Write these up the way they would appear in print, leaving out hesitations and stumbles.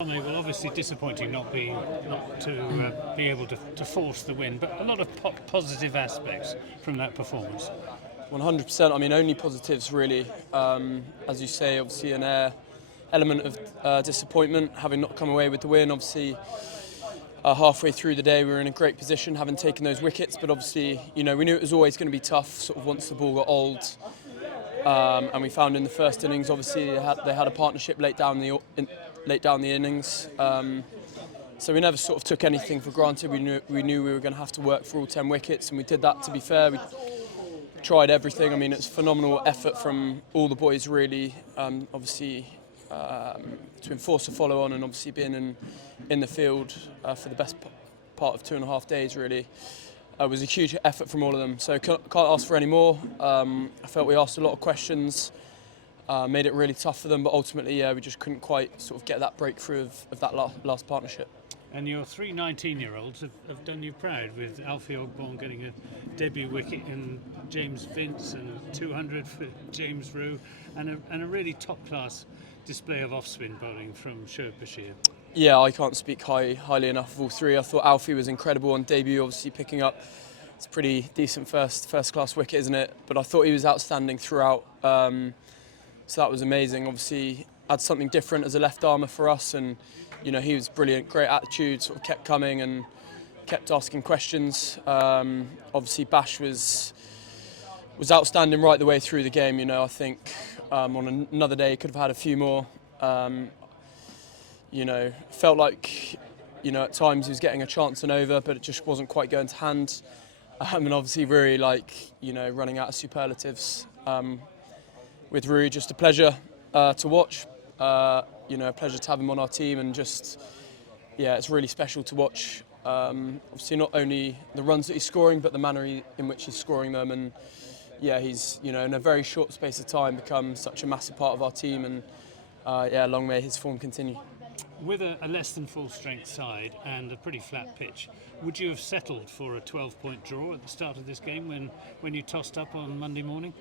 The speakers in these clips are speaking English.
Well, obviously disappointing not to be able to force the win, but a lot of positive aspects from that performance. 100%. I mean, only positives really. As you say, obviously an element of disappointment, having not come away with the win. Obviously, halfway through the day, we were in a great position, having taken those wickets. But obviously, we knew it was always going to be tough. Sort of once the ball got old, and we found in the first innings, obviously they had a partnership late down the innings. So we never sort of took anything for granted. We knew we were going to have to work for all 10 wickets, and we did that. To be fair, we tried everything. I mean, it's phenomenal effort from all the boys, really. Obviously, to enforce a follow-on and obviously being in the field for the best part of 2.5 days, really. It was a huge effort from all of them. So can't ask for any more. I felt we asked a lot of questions, made it really tough for them, but ultimately, we just couldn't quite sort of get that breakthrough of that last partnership. And your 3 19-year-olds have done you proud, with Alfie Ogborn getting a debut wicket and James Vince and a 200 for James Roux, and a really top-class display of off-spin bowling from Shoaib Bashir. Yeah, I can't speak highly enough of all three. I thought Alfie was incredible on debut, obviously picking up. It's a pretty decent first-class wicket, isn't it? But I thought he was outstanding throughout. So that was amazing. Obviously, had something different as a left armer for us, and he was brilliant, great attitude, sort of kept coming and kept asking questions. Obviously, Bash was outstanding right the way through the game. I think on another day he could have had a few more. Felt like at times he was getting a chance and over, but it just wasn't quite going to hand. And obviously, really running out of superlatives. With Rui, just a pleasure to watch. A pleasure to have him on our team, and just it's really special to watch. Obviously, not only the runs that he's scoring, but the manner in which he's scoring them. And he's in a very short space of time become such a massive part of our team. And long may his form continue. With a less than full strength side and a pretty flat pitch, would you have settled for a 12-point draw at the start of this game when you tossed up on Monday morning?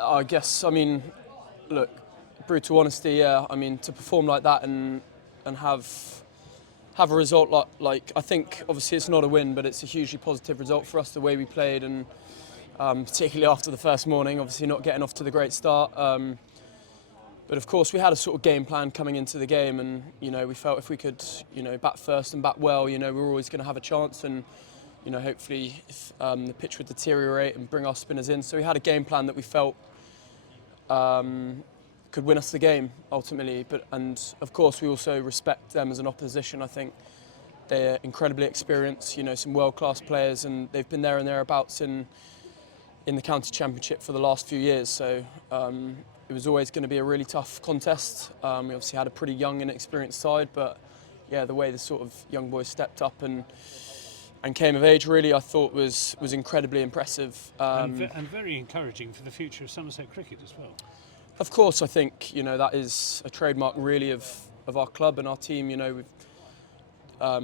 I guess. I mean, look. Brutal honesty, yeah. I mean, to perform like that and have a result like I think obviously it's not a win, but it's a hugely positive result for us the way we played, and particularly after the first morning, obviously not getting off to the great start. But of course we had a sort of game plan coming into the game, and we felt if we could bat first and bat well, we were always going to have a chance, and hopefully if the pitch would deteriorate and bring our spinners in. So we had a game plan that we felt could win us the game ultimately, and of course we also respect them as an opposition. I think they're incredibly experienced, some world-class players, and they've been there and thereabouts in the county championship for the last few years. So it was always going to be a really tough contest. We obviously had a pretty young, inexperienced side, but the way the sort of young boys stepped up and came of age, really, I thought was incredibly impressive. And very encouraging for the future of Somerset cricket as well. Of course, I think that is a trademark really of our club and our team. We've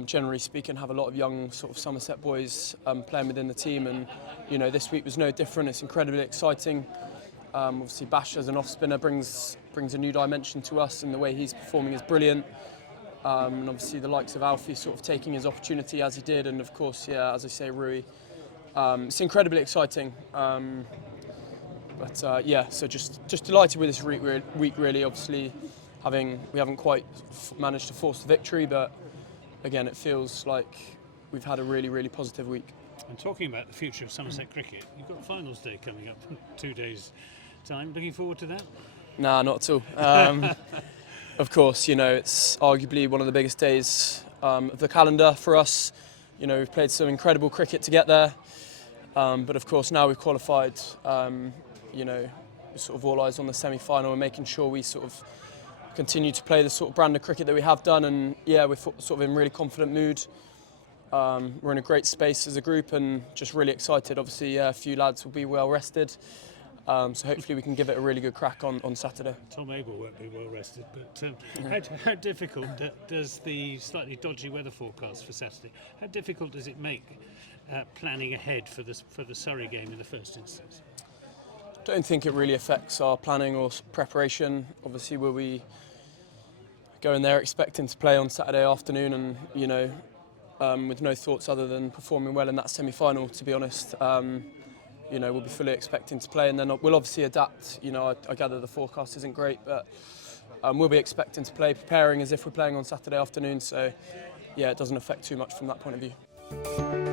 generally speaking have a lot of young sort of Somerset boys playing within the team, and this week was no different. It's incredibly exciting. Obviously, Bash as an off spinner brings a new dimension to us, and the way he's performing is brilliant. And obviously the likes of Alfie sort of taking his opportunity as he did, and of course, as I say, Rui. It's incredibly exciting. So just delighted with this week really. Obviously, we haven't quite managed to force the victory, but again, it feels like we've had a really, really positive week. And talking about the future of Somerset cricket, you've got finals day coming up in 2 days' time. Looking forward to that? Nah, not at all. Of course, it's arguably one of the biggest days of the calendar for us. We've played some incredible cricket to get there, but of course now we've qualified. Sort of all eyes on the semi-final and making sure we sort of continue to play the sort of brand of cricket that we have done. And we're sort of in really confident mood. We're in a great space as a group and just really excited. Obviously, a few lads will be well rested. So hopefully we can give it a really good crack on Saturday. Tom Abell won't be well rested, but how difficult does the slightly dodgy weather forecast for Saturday, how difficult does it make planning ahead for the Surrey game in the first instance? don't think it really affects our planning or preparation. Obviously, we'll be going there expecting to play on Saturday afternoon, and with no thoughts other than performing well in that semi-final. To be honest, we'll be fully expecting to play, and then we'll obviously adapt. I gather the forecast isn't great, but we'll be expecting to play, preparing as if we're playing on Saturday afternoon. So, yeah, it doesn't affect too much from that point of view.